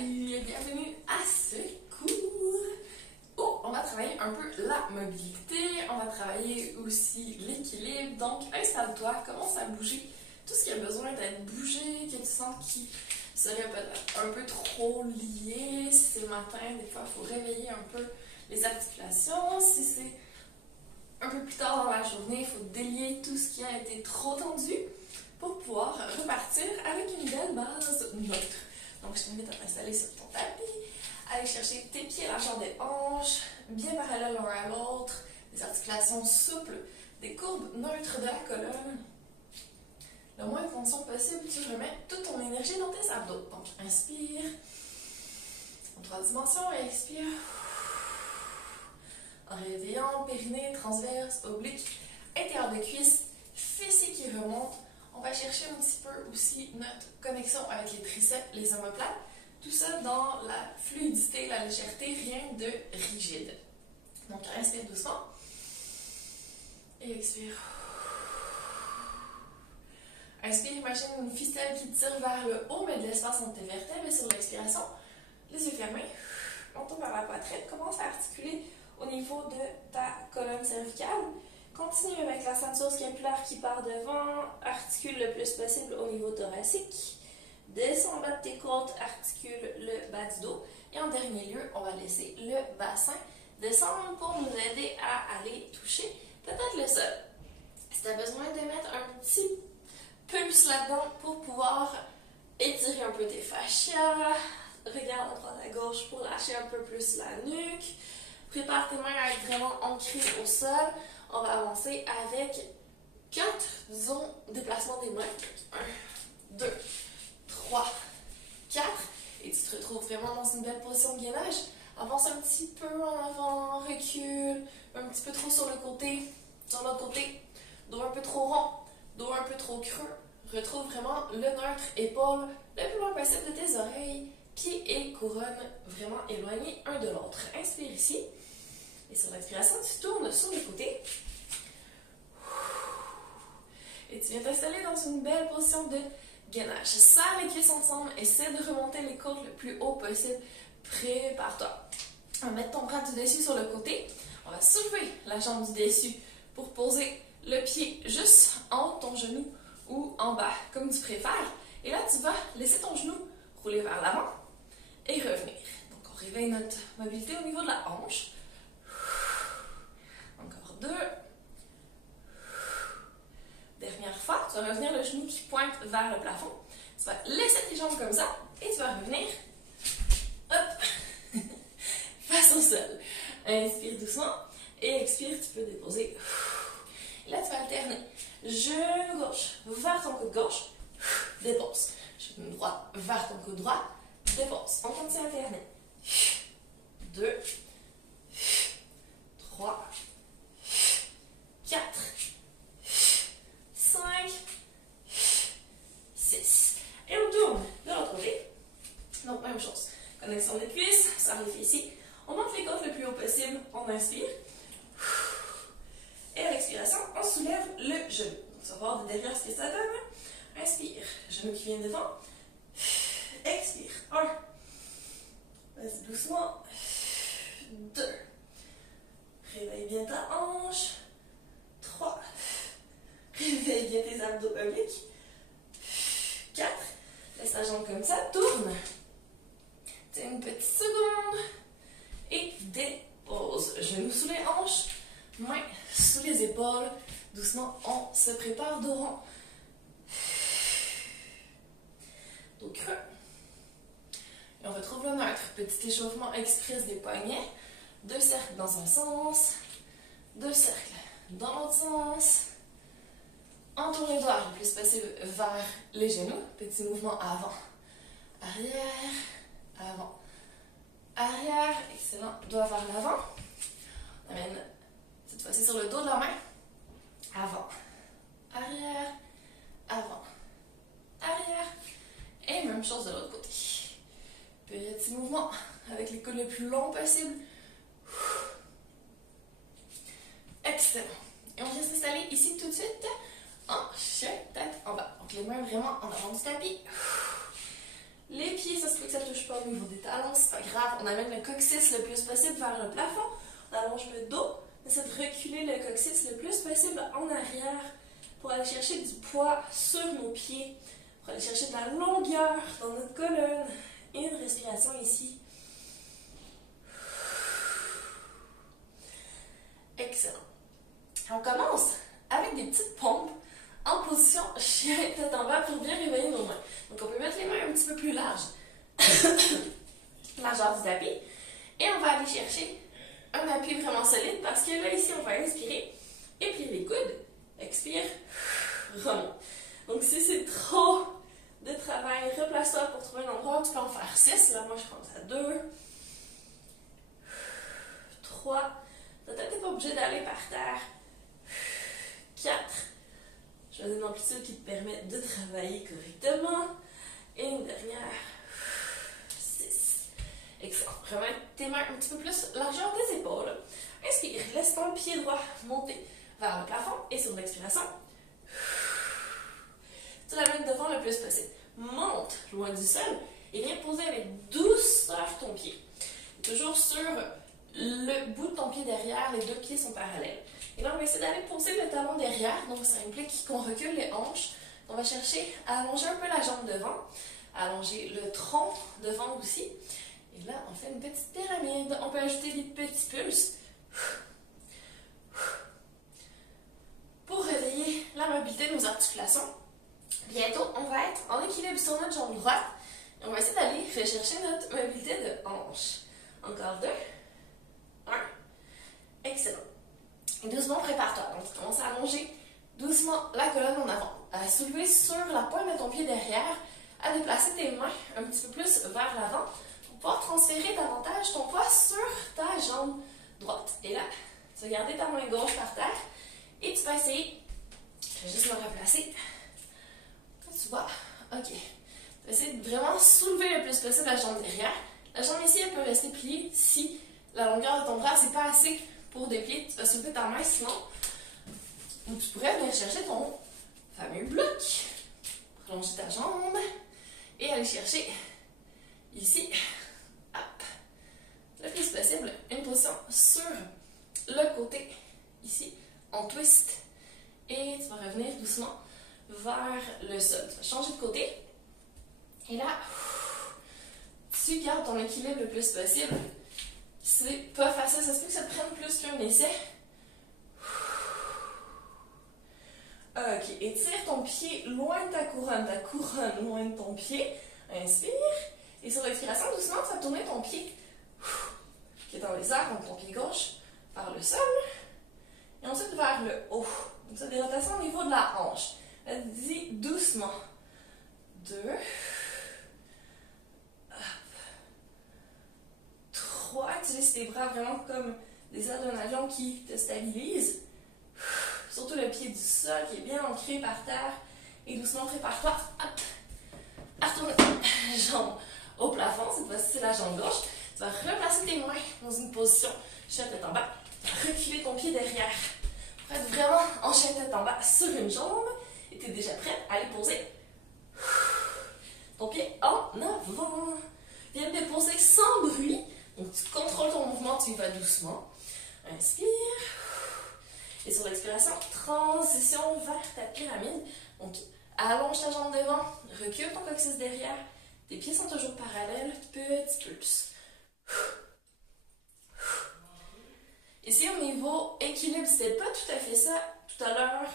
Salut et bienvenue à ce cours! Oh, on va travailler un peu la mobilité, on va travailler aussi l'équilibre. Donc, installe-toi, commence à bouger tout ce qui a besoin d'être bougé, que tu sens qui serait peut-être un peu trop lié. Si c'est le matin, des fois, il faut réveiller un peu les articulations. Si c'est un peu plus tard dans la journée, il faut délier tout ce qui a été trop tendu pour pouvoir repartir avec une belle base neutre. Donc, je t'invite à t'installer sur ton tapis, aller chercher tes pieds largeur des hanches, bien parallèles l'un à l'autre, des articulations souples, des courbes neutres de la colonne. Le moins de tension possible, tu remets toute ton énergie dans tes abdos. Donc, inspire en 3 dimensions et expire en réveillant, périnée, transverse, oblique, intérieur de cuisse, fessiers qui remontent. On va chercher un petit peu aussi notre connexion avec les triceps, les omoplates. Tout ça dans la fluidité, la légèreté, rien de rigide. Donc, inspire doucement. Et expire. Inspire, imagine une ficelle qui tire vers le haut, mais de l'espace entre tes vertèbres. Et sur l'expiration, les yeux fermés, on tourne vers la poitrine. Commence à articuler au niveau de ta colonne cervicale. Continue avec la ceinture scapulaire qui part devant. Articule le plus possible au niveau thoracique. Descends en bas de tes côtes, articule le bas du dos. Et en dernier lieu, on va laisser le bassin descendre pour nous aider à aller toucher peut-être le sol. Si tu as besoin de mettre un petit pulse là-dedans pour pouvoir étirer un peu tes fascias, regarde à droite à gauche pour lâcher un peu plus la nuque. Prépare tes mains à être vraiment ancrées au sol. On va avancer avec 4, disons, déplacements des mains. 1, 2, 3, 4. Et tu te retrouves vraiment dans une belle position de gainage. Avance un petit peu en avant, recule, un petit peu trop sur le côté, sur l'autre côté. Dos un peu trop rond, dos un peu trop creux. Retrouve vraiment le neutre, épaule le plus loin possible de tes oreilles, pieds et couronne vraiment éloignés un de l'autre. Inspire ici. Et sur l'expiration, tu tournes sur le côté. Et tu viens t'installer dans une belle position de gainage. Serre les cuisses ensemble. Essaie de remonter les côtes le plus haut possible. Prépare-toi. On va mettre ton bras du dessus sur le côté. On va soulever la jambe du dessus pour poser le pied juste en haut de ton genou ou en bas, comme tu préfères. Et là, tu vas laisser ton genou rouler vers l'avant et revenir. Donc, on réveille notre mobilité au niveau de la hanche. Encore 2. Dernière fois, tu vas revenir le genou qui pointe vers le plafond. Tu vas laisser tes jambes comme ça et tu vas revenir hop, face au sol. Inspire doucement et expire, tu peux déposer. Et là, tu vas alterner. Genou gauche vers ton coude gauche, dépose. Genou droit vers ton coude droit, dépose. On continue à alterner. 2, 3, 4, 5, 6. Et on tourne de l'autre côté. Donc, même chose. Connexion des cuisses, serre les fessiers. On monte les côtes le plus haut possible. On inspire. Et à l'expiration, on soulève le genou. Donc, tu vas voir de derrière ce que ça donne. Inspire. Genou qui vient devant. Expire. 1. Vas-y doucement. 2. Réveille bien ta hanche. 3. Réveille bien tes abdos obliques. 4. Laisse ta jambe comme ça. Tourne. Tiens une petite seconde. Et dépose. Genoux sous les hanches. Mains sous les épaules. Doucement, on se prépare dos rond. Dos creux. Et on retrouve le neutre. Petit échauffement express des poignets. 2 cercles dans un sens. 2 cercles dans l'autre sens. Entoure les doigts le plus possible vers les genoux. Petit mouvement avant. Arrière. Avant. Arrière. Excellent. Doigt vers l'avant. On amène cette fois-ci sur le dos de la main. Avant. Arrière. Avant. Arrière. Et même chose de l'autre côté. Petit mouvement avec les coudes le plus long possible. Excellent. Et on vient s'installer ici tout de suite en chien, tête en bas. Donc les mains vraiment en avant du tapis. Les pieds se que ça ne touche pas au niveau des talons, c'est pas grave. On amène le coccyx le plus possible vers le plafond. On allonge le dos. On essaie de reculer le coccyx le plus possible en arrière pour aller chercher du poids sur nos pieds, pour aller chercher de la longueur dans notre colonne. Et une respiration ici. Excellent. On commence avec des petites pompes en position chien tête en bas pour bien réveiller nos mains. Donc on peut mettre les mains un petit peu plus larges, largeur du tapis, et on va aller chercher un appui vraiment solide parce que là ici on va inspirer et plier les coudes, expire, remonte. Donc si c'est trop de travail, replace-toi pour trouver un endroit où tu peux en faire 6. Là moi je compte à 2, 3, peut-être t'es pas obligé d'aller par terre, 4. Choisis une amplitude qui te permet de travailler correctement. Et une dernière. 6. Excellent. Remets tes mains un petit peu plus largeur des épaules. Inspire. Laisse ton pied droit monter vers le plafond. Et sur l'expiration, tu l'amènes devant le plus possible. Monte loin du sol et viens poser avec douceur ton pied. Toujours sur le bout de ton pied derrière, les deux pieds sont parallèles. Et là, on va essayer d'aller poser le talon derrière, donc ça implique qu'on recule les hanches. On va chercher à allonger un peu la jambe devant, à allonger le tronc devant aussi. Et là, on fait une petite pyramide. On peut ajouter des petits pulses pour réveiller la mobilité de nos articulations. Bientôt, on va être en équilibre sur notre jambe droite. Et on va essayer d'aller rechercher notre mobilité de hanche. Encore 2. 1. Excellent. Et doucement, prépare-toi. Donc, tu commences à allonger doucement la colonne en avant, à soulever sur la pointe de ton pied derrière, à déplacer tes mains un petit peu plus vers l'avant pour pouvoir transférer davantage ton poids sur ta jambe droite. Et là, tu vas garder ta main gauche par terre et tu vas essayer, je vais juste me replacer, tu vois, ok, tu vas essayer de vraiment soulever le plus possible la jambe derrière. La jambe ici, elle peut rester pliée si la longueur de ton bras, c'est pas assez pour déplier, tu vas soulever ta main, sinon tu pourrais venir chercher ton fameux bloc, prolonger ta jambe et aller chercher ici, hop, le plus possible, une position sur le côté, ici, en twist, et tu vas revenir doucement vers le sol. Tu vas changer de côté, et là, tu gardes ton équilibre le plus possible. C'est pas facile, ça se peut que ça te prenne plus qu'un essai. Ok, étire ton pied loin de ta couronne loin de ton pied. Inspire. Et sur l'expiration, doucement, tu vas tourner ton pied qui est dans les airs, donc ton pied gauche, vers le sol. Et ensuite vers le haut. Donc ça, des rotations au niveau de la hanche. Dis doucement. 2. 3, utilise tes bras vraiment comme des ailes d'un avion qui te stabilisent. Surtout le pied du sol qui est bien ancré par terre. Et doucement, prépare-toi à retourner la jambe au plafond. Cette fois-ci, c'est la jambe gauche. Tu vas replacer tes mains dans une position chien tête en bas. Reculer ton pied derrière pour être vraiment en chien tête en bas sur une jambe. Et tu es déjà prête à aller poser ton pied en avant. Viens le déposer sans bruit. Donc, tu contrôles ton mouvement, tu y vas doucement. Inspire. Et sur l'expiration, transition vers ta pyramide. Donc, allonge ta jambe devant, recule ton coccyx derrière. Tes pieds sont toujours parallèles. Petit pulse. Ici, au niveau équilibre, c'était pas tout à fait ça tout à l'heure.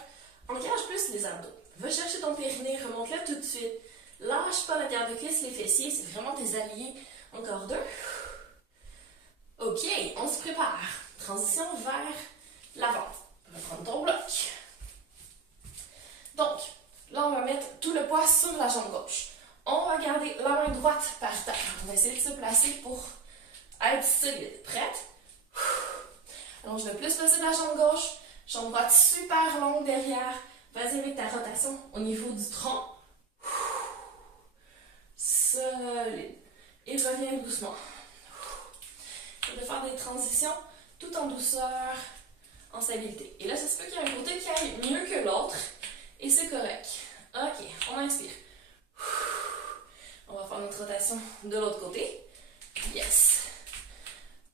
Engage plus les abdos. Va chercher ton périnée, remonte-le tout de suite. Lâche pas la garde de cuisse, les fessiers, c'est vraiment tes alliés. Encore 2. Ok, on se prépare. Transition vers l'avant. Reprendre ton bloc. Donc, là, on va mettre tout le poids sur la jambe gauche. On va garder la main droite par terre. On va essayer de se placer pour être solide. Prête? Allonge le plus possible la jambe gauche. Jambe droite super longue derrière. Vas-y avec ta rotation au niveau du tronc. Solide. Et reviens doucement. De faire des transitions tout en douceur, en stabilité. Et là, ça se peut qu'il y ait un côté qui aille mieux que l'autre. Et c'est correct. Ok, on inspire. On On va faire notre rotation de l'autre côté. Yes.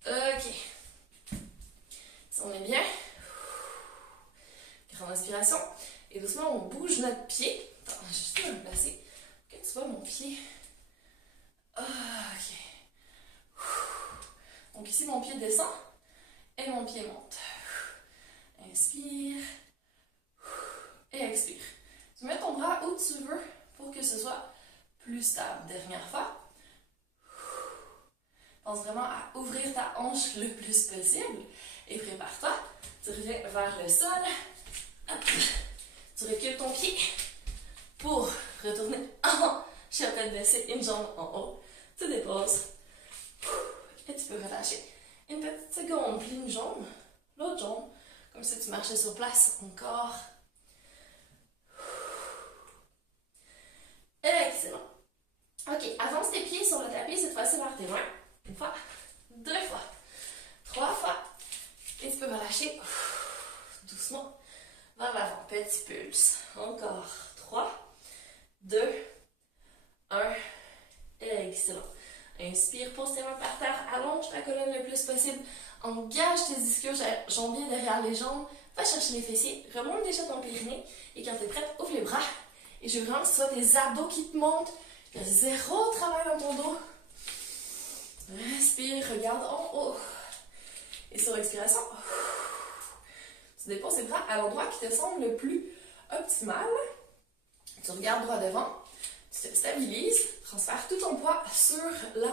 Ok. Si on est bien. Grande inspiration. Et doucement, on bouge notre pied. Attends, je vais juste me placer. Ok, tu vois mon pied. Ok. Donc ici, mon pied descend et mon pied monte. Inspire et expire. Tu mets ton bras où tu veux pour que ce soit plus stable. Dernière fois. Pense vraiment à ouvrir ta hanche le plus possible et prépare-toi. Tu reviens vers le sol. Hop. Tu recules ton pied pour retourner en chien tête baissée, une jambe en haut. Tu déposes et tu peux relâcher. Une petite seconde, plie une jambe, l'autre jambe, comme si tu marchais sur place. Encore. Excellent. Ok, avance tes pieds sur le tapis, cette fois-ci vers tes mains. Une fois, deux fois, trois fois. Et tu peux relâcher doucement vers l'avant. Petit pulse. Encore. 3, 2, 1. Excellent. Inspire, pose tes mains par terre, allonge ta colonne le plus possible, engage tes ischio-jambiers derrière les jambes, va chercher les fessiers, remonte déjà ton périnée et quand tu es prête, ouvre les bras. Et je veux vraiment que ce soit tes abdos qui te montent, il y a zéro travail dans ton dos. Respire, regarde en haut. Et sur l'expiration, tu déposes tes bras à l'endroit qui te semble le plus optimal. Tu regardes droit devant, tu te stabilises, transfère tout ton poids sur la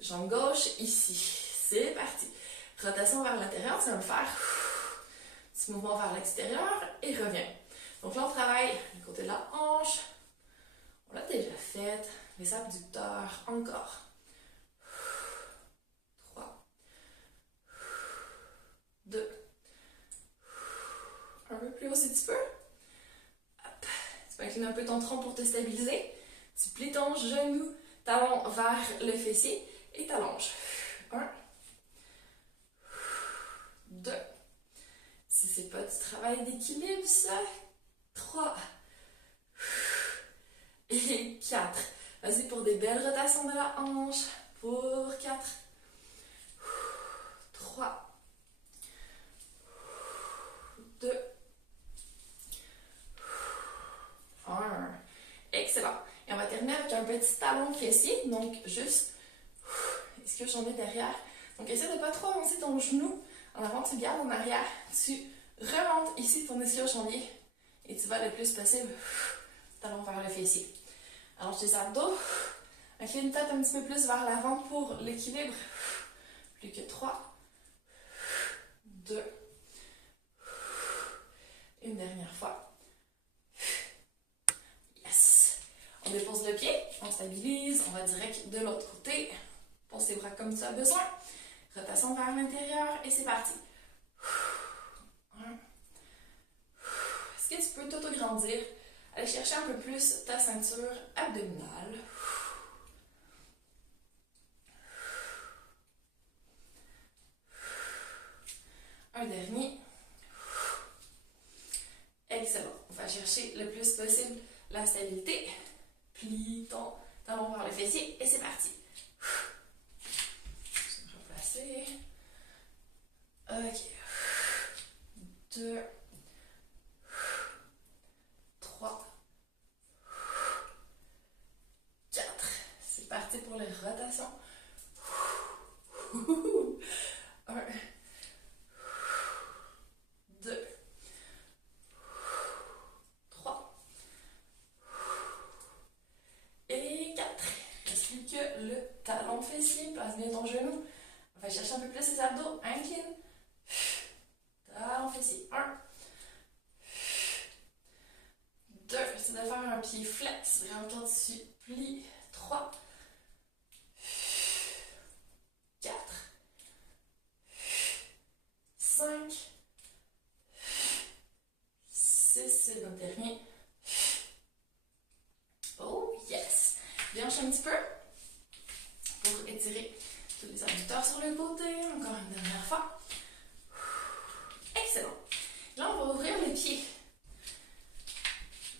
jambe gauche ici. C'est parti. Rotation vers l'intérieur, tu vas me faire petit mouvement vers l'extérieur et reviens. Donc là, on travaille le côté de la hanche. On l'a déjà fait. Les abducteurs, encore. 3, 2, un peu plus haut si tu peux. Hop. Tu peux incliner un peu ton tronc pour te stabiliser. Tu plies ton genou, talon vers le fessier et t'allonges. 1, 2. Si c'est pas du travail d'équilibre, ça. 3 et 4. Vas-y pour des belles rotations de la hanche. Pour 4, 3, 2, 1. Excellent. Et on va terminer avec un petit talon fessier. Donc, juste ischio-jambier derrière. Donc, essaie de ne pas trop avancer ton genou. En avant, tu gardes en arrière. Tu remontes ici ton ischio-jambier. Et tu vas le plus possible. Talon vers le fessier. Allonge tes abdos. Incline peut-être un petit peu plus vers l'avant pour l'équilibre. Plus que 3, 2, une dernière fois. Yes. On dépose le pied, on stabilise, on va direct de l'autre côté. Pose tes bras comme tu as besoin. Rotation vers l'intérieur et c'est parti. Est-ce que tu peux t'auto-grandir? Aller chercher un peu plus ta ceinture abdominale. Un dernier. Excellent. On va chercher le plus possible la stabilité. Plie ton talon vers le fessier et c'est parti. Je vais me replacer. Ok. 2, 3, 4. C'est parti pour les rotations. 1, 2, 3 et 4. Reste plus que le talon fessier. Place bien ton genou. On va chercher un peu plus les abdos. Incline. Talon fessier. 1, 2. Essaie de faire un pied flex. Vraiment quand tu plies. 3, 4, 5, 6, c'est le dernier. Oh yes! Bien, un petit peu pour étirer tous les abducteurs sur le côté. Encore une dernière fois. Excellent. Là, on va ouvrir les pieds.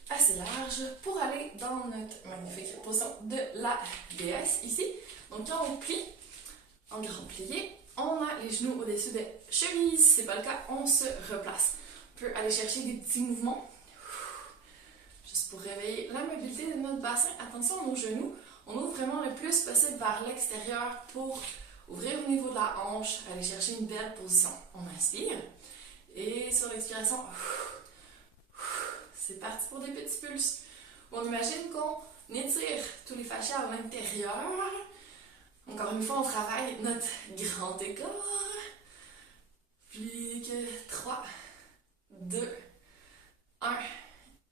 Assez assez large pour aller dans notre magnifique position de la déesse ici. Donc quand on plie, en grand plié, on a les genoux au-dessus des chevilles. Si ce n'est pas le cas, on se replace. On peut aller chercher des petits mouvements, juste pour réveiller la mobilité de notre bassin. Attention à nos genoux. On ouvre vraiment le plus possible vers l'extérieur pour ouvrir au niveau de la hanche, aller chercher une belle position. On inspire. Et sur l'expiration, c'est parti pour des petits pulses. On imagine qu'on étire tous les fascias à l'intérieur. Encore une fois, on travaille notre grand écart. Plus que 3, 2, 1.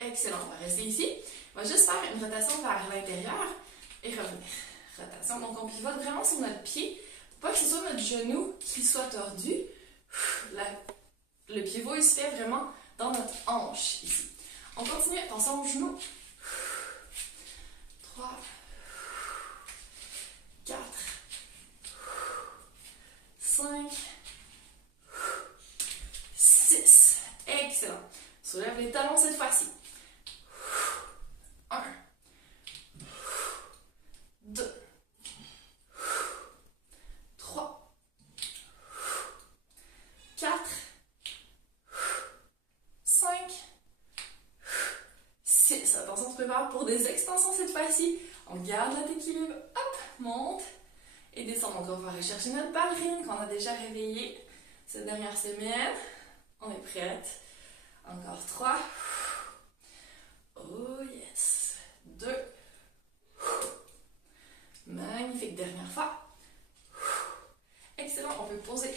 Excellent. On va rester ici. On va juste faire une rotation vers l'intérieur et revenir. Rotation. Donc, on pivote vraiment sur notre pied. Pas que ce soit notre genou qui soit tordu. Le pivot, il se fait vraiment dans notre hanche ici. On continue. Attention aux genoux. 3, 4, 5, 6. Excellent. Soulève les talons cette fois-ci. 1, 2, 3, 4, 5, 6. Attention, on se prépare pour des extensions cette fois-ci. On garde notre équilibre. Hop, monte et descend. Donc, on va aller chercher notre ballerine qu'on a déjà réveillée cette dernière semaine. On est prête. Encore 3. Oh yes. 2. Magnifique. Dernière fois. Excellent. On peut poser.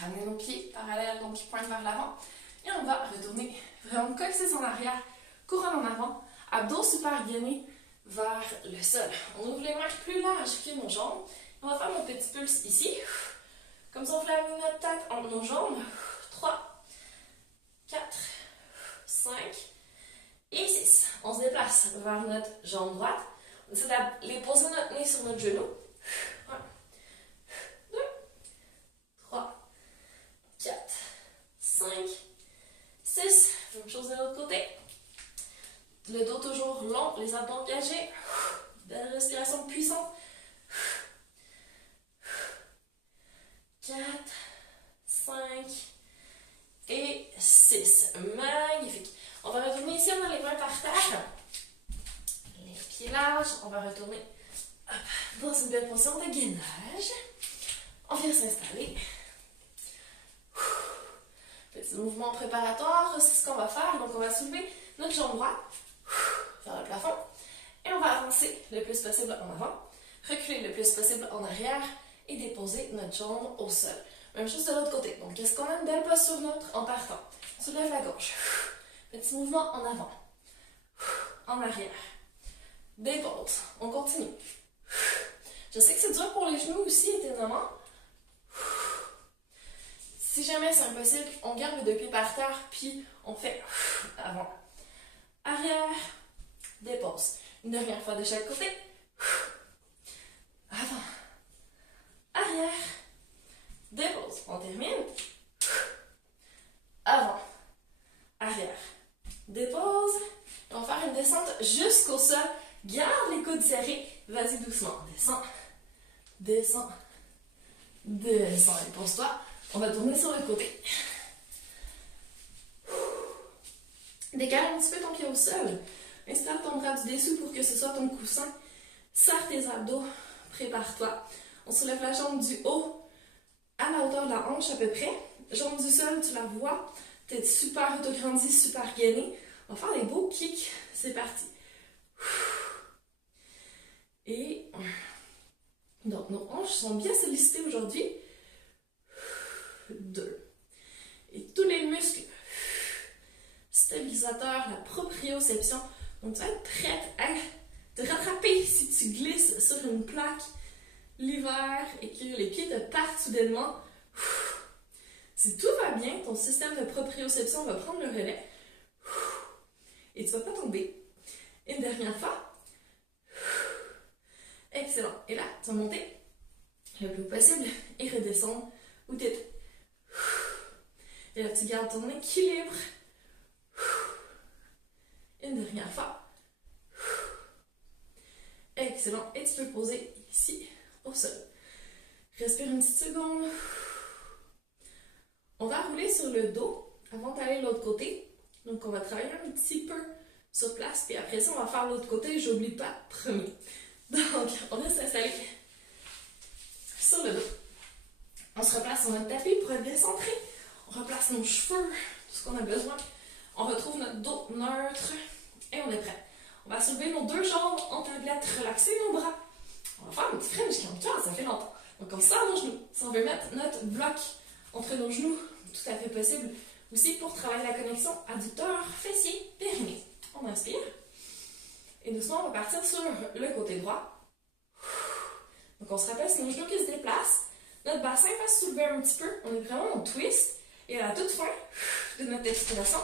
Ramener nos pieds parallèles, donc ils pointent vers l'avant. Et on va retourner vraiment coccyx en arrière, couronne en avant, abdos super gainés vers le sol. On ouvre les mains plus larges que nos jambes. On va faire nos petits pulses ici. Comme ça, on fait notre tête entre nos jambes. 3, 4, 5 et 6. On se déplace vers notre jambe droite. On essaie d'aller poser notre nez sur notre genou. 1, 2, 3, 4, 5, 6. Même chose de l'autre côté. Le dos toujours long, les abdos engagés. Belle respiration puissante. 4, 5 et 6. Magnifique. On va retourner ici, on a les mains par terre. Les pieds larges. On va retourner dans une belle position de gainage. On vient s'installer. Petit mouvement préparatoire, c'est ce qu'on va faire. Donc, on va soulever notre jambe droite vers le plafond. Et on va avancer le plus possible en avant. Reculer le plus possible en arrière. Et déposer notre jambe au sol. Même chose de l'autre côté. Donc, est-ce qu'on a une belle posture neutre en partant? On soulève la gauche. Petit mouvement en avant. En arrière. Dépose. On continue. Je sais que c'est dur pour les genoux aussi, étonnamment. Si jamais c'est impossible, on garde les deux pieds par terre, puis on fait avant. Arrière. Dépose. Une dernière fois de chaque côté. Avant. Arrière, dépose, on termine, avant, arrière, dépose, et on va faire une descente jusqu'au sol, garde les coudes serrés, vas-y doucement, descends, descends, descends, et pose-toi, on va tourner sur le côté, décale un petit peu ton pied au sol, installe ton bras du dessous pour que ce soit ton coussin, serre tes abdos, prépare-toi. On soulève la jambe du haut à la hauteur de la hanche à peu près. Jambe du sol, tu la vois. Tête super autograndie, super gainée. On va faire des beaux kicks. C'est parti. Et donc, nos hanches sont bien sollicitées aujourd'hui. 2. Et tous les muscles stabilisateurs, la proprioception. Donc, tu vas être prête à te rattraper si tu glisses sur une plaque l'hiver et que les pieds te partent soudainement. Si tout va bien, ton système de proprioception va prendre le relais et tu ne vas pas tomber. Une dernière fois. Excellent. Et là, tu vas monter le plus possible et redescendre où tu étais. Et là, tu gardes ton équilibre. Une dernière fois. Excellent. Et tu peux poser ici, au sol. Respire une petite seconde. On va rouler sur le dos avant d'aller de l'autre côté. Donc, on va travailler un petit peu sur place. Puis après ça, on va faire l'autre côté. J'oublie pas, premier. Donc, on va s'installer sur le dos. On se replace sur notre tapis pour être bien centré. On replace nos cheveux, tout ce qu'on a besoin. On retrouve notre dos neutre et on est prêt. On va soulever nos deux jambes en tablette, relaxer nos bras. On va faire un petit French cancan, ça fait longtemps. Donc on serre nos genoux. Si on veut mettre notre bloc entre nos genoux, tout à fait possible. Aussi pour travailler la connexion adducteur, fessier, périnée. On inspire. Et doucement, on va partir sur le côté droit. Donc on se rappelle, c'est nos genoux qui se déplacent. Notre bassin va se soulever un petit peu. On est vraiment en twist. Et à la toute fin de notre expiration,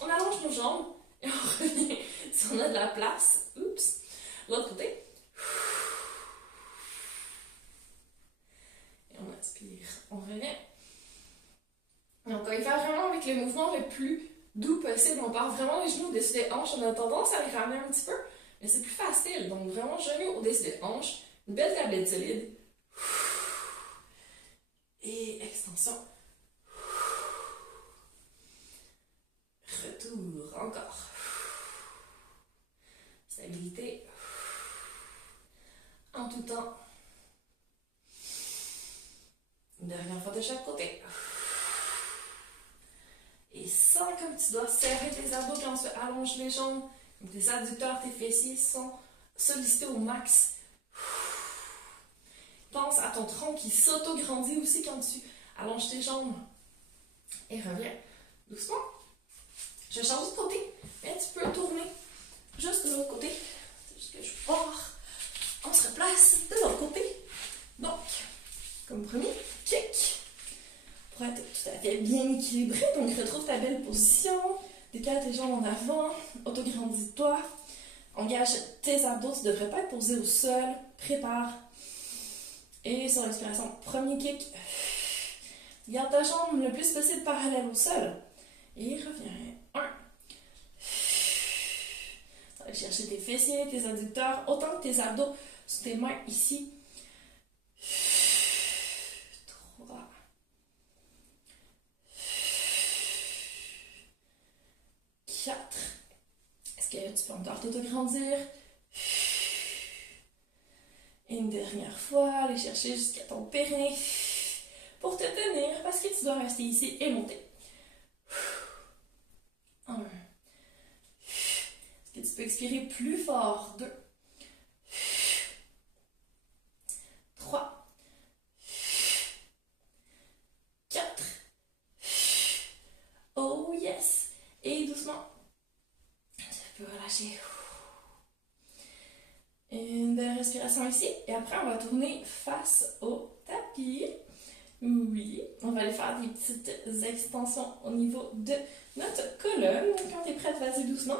on allonge nos jambes et on revient si on a de la place. Oups. L'autre côté. Et on inspire. On revient. Donc, on va y faire vraiment avec le mouvement le plus doux possible. On part vraiment les genoux au-dessus des hanches. On a tendance à les ramener un petit peu, mais c'est plus facile. Donc, vraiment genoux au-dessus des hanches. Une belle tablette solide. Et extension. Retour, encore. Stabilité. En tout temps. Une dernière fois de chaque côté. Et sens comme tu dois serrer tes abdos quand tu allonges les jambes. Tes adducteurs, tes fessiers sont sollicités au max. Pense à ton tronc qui s'auto-grandit aussi quand tu allonges tes jambes. Et reviens doucement. Je vais changer de côté, mais tu peux tourner juste de l'autre côté. C'est juste que je pars. On se replace de l'autre côté. Donc, comme premier, kick. Pour être tout à fait bien équilibré. Donc, retrouve ta belle position. Décale tes jambes en avant. Autograndis-toi. Engage tes abdos. Tu ne devrais pas être posé au sol. Prépare. Et sur l'expiration, premier kick. Garde ta jambe le plus possible parallèle au sol. Et reviens. 1. Tu vas aller chercher tes fessiers, tes adducteurs, autant que tes abdos sous tes mains ici. 3. 4. Est-ce que tu peux encore t'autograndir? Et une dernière fois, aller chercher jusqu'à ton périnée pour te tenir parce que tu dois rester ici et monter. 1. Est-ce que tu peux expirer plus fort? 2. 3. 4. Oh yes! Et doucement, tu peux relâcher. Une belle respiration ici. Et après, on va tourner face au tapis. Oui, on va aller faire des petites extensions au niveau de notre colonne. Donc, quand tu es prête, vas-y doucement.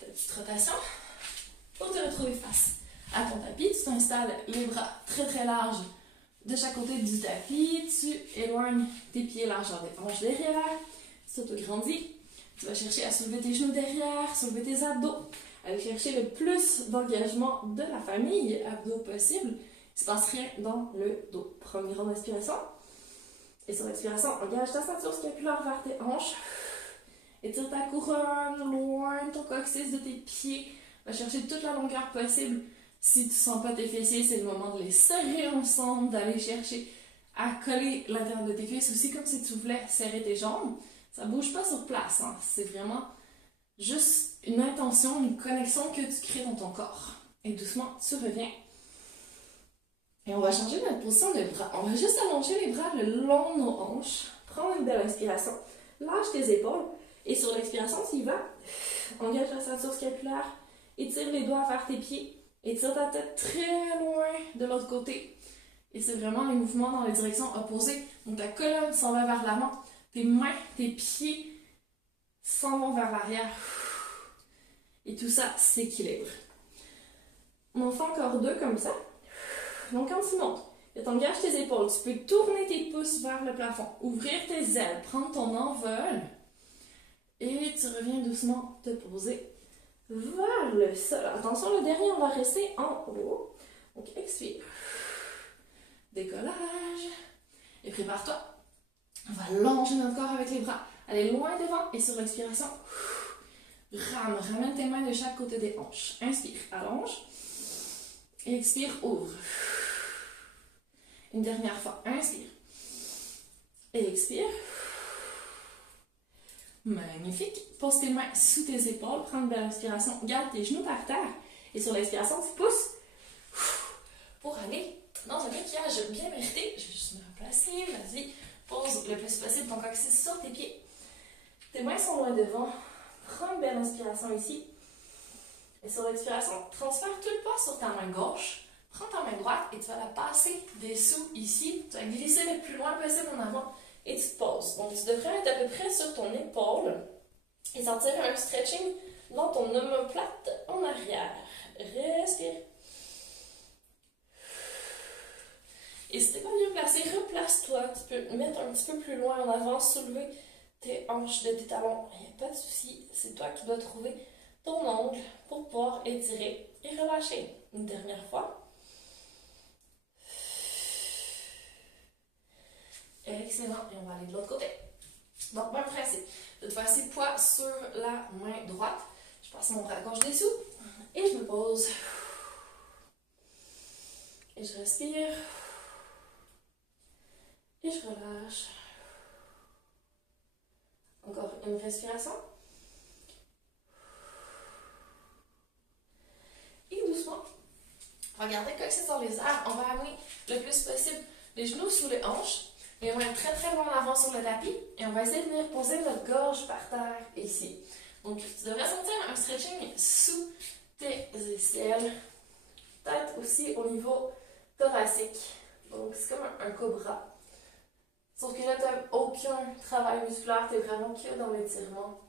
Ta petite rotation pour te retrouver face à ton tapis. Tu t'installes les bras très très larges de chaque côté du tapis. Tu éloignes tes pieds largeur des hanches derrière. Tu t'autograndis. Tu vas chercher à soulever tes genoux derrière, soulever tes abdos. Aller chercher le plus d'engagement de la famille abdos possible. Il ne se passe rien dans le dos. Prends une grande inspiration. Et sur l'expiration, engage ta ceinture scapulaire vers tes hanches. Étire ta couronne loin de ton coccyx, de tes pieds. Va chercher toute la longueur possible. Si tu ne sens pas tes fessiers, c'est le moment de les serrer ensemble, d'aller chercher à coller l'intérieur de tes cuisses aussi comme si tu voulais serrer tes jambes. Ça ne bouge pas sur place. Hein. C'est vraiment juste une intention, une connexion que tu crées dans ton corps. Et doucement, tu reviens. Et on va changer notre position de bras. On va juste allonger les bras le long de nos hanches. Prends une belle inspiration. Lâche tes épaules. Et sur l'expiration, tu y vas. Engage la ceinture scapulaire. Étire les doigts vers tes pieds. Étire ta tête très loin de l'autre côté. Et c'est vraiment les mouvements dans les directions opposées. Donc ta colonne s'en va vers l'avant. Tes mains, tes pieds s'en vont vers l'arrière. Et tout ça s'équilibre. On en fait encore 2 comme ça. Donc quand tu montes, tu engages tes épaules. Tu peux tourner tes pouces vers le plafond. Ouvrir tes ailes. Prendre ton envol. Et tu reviens doucement te poser vers le sol. Attention, le dernier, on va rester en haut. Donc, expire. Décollage. Et prépare-toi. On va longer notre corps avec les bras. Allez loin devant et sur l'expiration, ramène tes mains de chaque côté des hanches. Inspire, allonge. Et expire, ouvre. Une dernière fois, inspire. Et expire. Magnifique. Pose tes mains sous tes épaules. Prends une belle inspiration. Garde tes genoux par terre. Et sur l'expiration, tu pousses pour aller dans un maquillage bien mérité. Je vais juste me replacer. Vas-y. Pose le plus possible ton coccyx sur tes pieds. Tes mains sont loin devant. Prends une belle inspiration ici. Et sur l'expiration, transfère tout le poids sur ta main gauche. Prends ta main droite et tu vas la passer dessous ici. Tu vas glisser le plus loin possible en avant et tu te poses. Donc, tu devrais être à peu près sur ton épaule et sentir un stretching dans ton omoplate en arrière. Respire. Et si tu n'es pas bien placé, replace-toi. Tu peux mettre un petit peu plus loin en avant, soulever tes hanches de tes talons. Il n'y a pas de souci. C'est toi qui dois trouver ton angle pour pouvoir étirer et relâcher. Une dernière fois. Excellent. Et on va aller de l'autre côté. Donc, même principe. Cette fois-ci, poids sur la main droite. Je passe mon bras gauche dessous et je me pose. Et je respire. Et je relâche. Encore une respiration. Et doucement, regardez que c'est dans les airs. On va amener le plus possible les genoux sous les hanches. Les mains très très loin en avant sur le tapis. Et on va essayer de venir poser notre gorge par terre ici. Donc, tu devrais sentir un stretching sous tes aisselles. Peut-être aussi au niveau thoracique. Donc, c'est comme un cobra. Sauf que là, tu n'as aucun travail musculaire, tu es vraiment que dans l'étirement.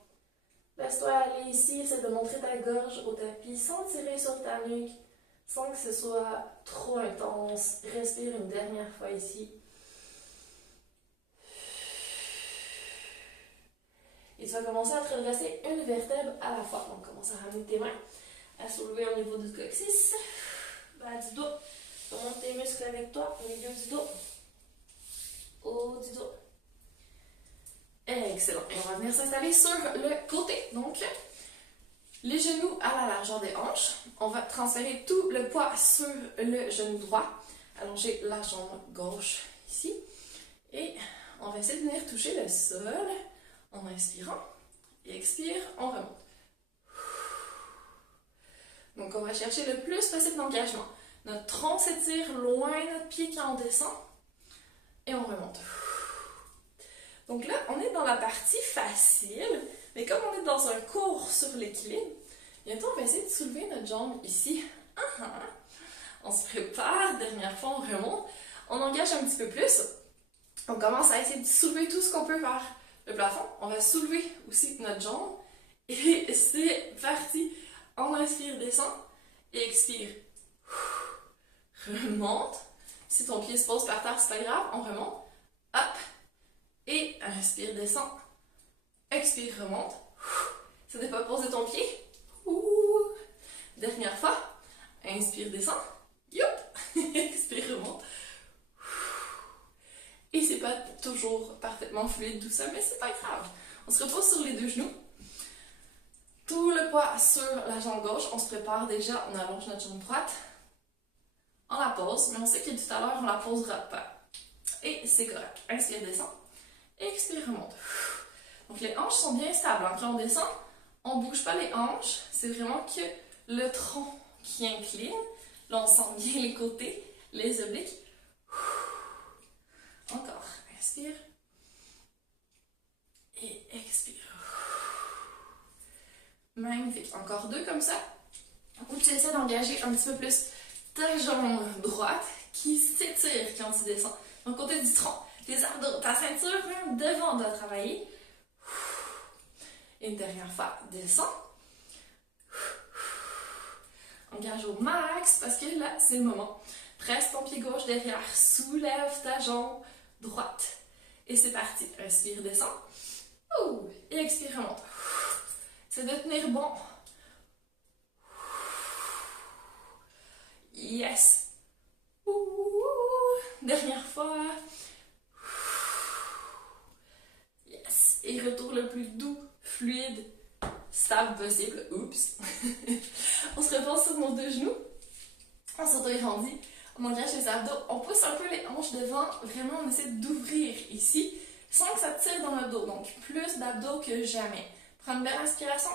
Laisse-toi aller ici, essaie de montrer ta gorge au tapis sans tirer sur ta nuque, sans que ce soit trop intense. Respire une dernière fois ici. Et tu vas commencer à te redresser une vertèbre à la fois. Donc, commence à ramener tes mains, à soulever au niveau du coccyx, bas du dos. Remonte tes muscles avec toi, au milieu du dos. Haut du dos. Excellent. Et on va venir s'installer sur le côté. Donc, les genoux à la largeur des hanches. On va transférer tout le poids sur le genou droit. Allonger la jambe gauche ici. Et on va essayer de venir toucher le sol en inspirant. Et expire, on remonte. Donc, on va chercher le plus possible d'engagement. Notre tronc s'étire loin, notre pied quand on descend. Et on remonte. Donc là, on est dans la partie facile, mais comme on est dans un cours sur l'équilibre, bientôt on va essayer de soulever notre jambe ici. On se prépare, dernière fois on remonte, on engage un petit peu plus. On commence à essayer de soulever tout ce qu'on peut vers le plafond. On va soulever aussi notre jambe. Et c'est parti. On inspire, descend et expire. Remonte. Si ton pied se pose par terre, c'est pas grave, on remonte. Hop. Et inspire, descend. Expire, remonte. Ça n'est pas poser ton pied. Dernière fois. Inspire, descend. Youp. Expire, remonte. Et c'est pas toujours parfaitement fluide tout ça, mais c'est pas grave. On se repose sur les deux genoux. Tout le poids sur la jambe gauche. On se prépare déjà, on allonge notre jambe droite. On la pose, mais on sait que tout à l'heure, on la posera pas. Et c'est correct. Inspire, descend. Expire, remonte. Donc les hanches sont bien stables. Quand on descend, on ne bouge pas les hanches. C'est vraiment que le tronc qui incline. Là, on sent bien les côtés, les obliques. Encore. Inspire. Et expire. Magnifique. Encore deux comme ça. Ou tu essaies d'engager un petit peu plus ta jambe droite qui s'étire quand tu descends. Donc, côté du tronc. Les abdos, ta ceinture même devant doit travailler. Et une dernière fois, descends. Engage au max parce que là, c'est le moment. Presse ton pied gauche derrière. Soulève ta jambe droite. Et c'est parti. Inspire, descends. Et expire, remonte. C'est de tenir bon Yes. Dernière fois. Yes. Et retour le plus doux, fluide, stable possible. Oups. On se repose sur nos deux genoux. On s'auto-grandit. On engage les abdos. On pousse un peu les hanches devant. Vraiment, on essaie d'ouvrir ici sans que ça tire dans le dos. Donc, plus d'abdos que jamais. Prends une belle inspiration.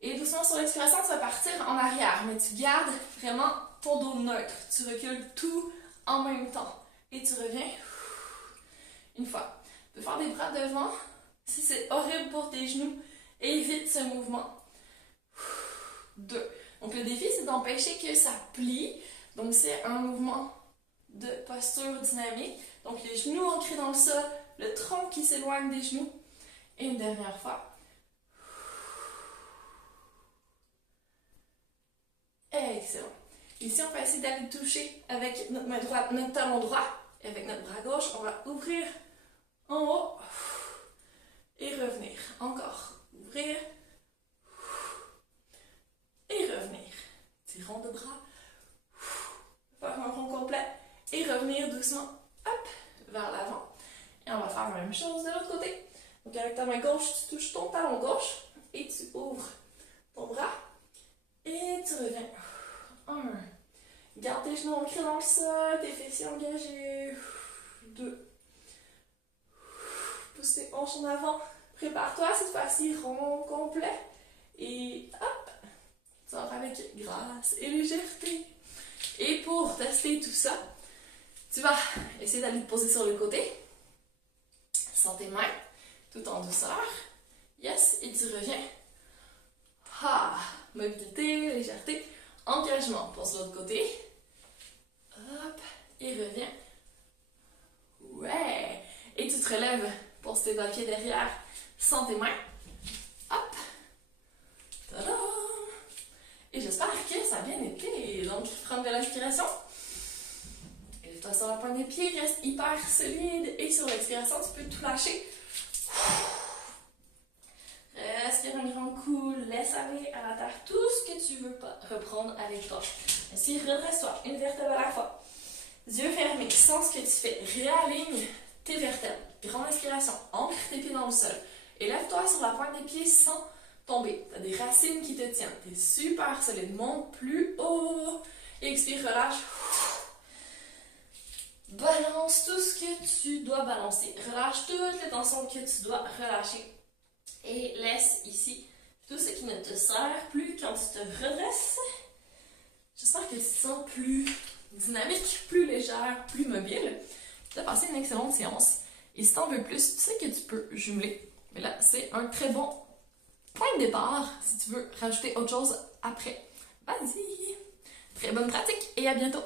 Et doucement sur l'expiration, tu vas partir en arrière. Mais tu gardes vraiment ton dos neutre. Tu recules tout en même temps. Et tu reviens une fois. Tu peux faire des bras devant. Si c'est horrible pour tes genoux, évite ce mouvement. 2. Donc le défi, c'est d'empêcher que ça plie. Donc c'est un mouvement de posture dynamique. Donc les genoux ancrés dans le sol, le tronc qui s'éloigne des genoux. Et une dernière fois. Excellent. Ici, on va essayer d'aller toucher avec notre main droite, notre talon droit. Et avec notre bras gauche, on va ouvrir en haut et revenir. Encore. Ouvrir et revenir. Petit rond de bras. Faire un rond complet et revenir doucement, hop, vers l'avant. Et on va faire la même chose de l'autre côté. Donc avec ta main gauche, tu touches ton talon gauche et tu ouvres ton bras et tu reviens. 1. Garde tes genoux ancrés dans le sol, tes fessiers engagés. 2. Pousse tes hanches en avant. Prépare-toi cette fois-ci, rond complet. Et hop, tu vas faire avec grâce et légèreté. Et pour tester tout ça, tu vas essayer d'aller te poser sur le côté, sans tes mains, tout en douceur. Yes, et tu reviens. Ah, mobilité, légèreté, engagement. Pose de l'autre côté. Hop, et reviens. Ouais. Et tu te relèves, pose tes pieds derrière, sans tes mains. Hop. Tadam! Et j'espère que ça a bien été. Donc, prends de l'inspiration. Lève-toi sur la pointe des pieds, reste hyper solide. Et sur l'expiration, tu peux tout lâcher. Respire un grand coup, laisse aller à la terre tout ce que tu veux pas reprendre avec toi. Ainsi, redresse-toi, une vertèbre à la fois. Yeux fermés, sens ce que tu fais. Réaligne tes vertèbres. Grande inspiration, ancre tes pieds dans le sol. Et lève-toi sur la pointe des pieds sans tomber. Tu as des racines qui te tiennent. Tu es super solide. Monte plus haut. Expire, relâche. Balance tout ce que tu dois balancer. Relâche toutes les tensions que tu dois relâcher. Et laisse ici tout ce qui ne te sert plus quand tu te redresses. J'espère que tu te sens plus dynamique, plus légère, plus mobile. Tu as passé une excellente séance. Et si tu en veux plus, tu sais que tu peux jumeler. Mais là, c'est un très bon point de départ si tu veux rajouter autre chose après. Vas-y! Très bonne pratique et à bientôt!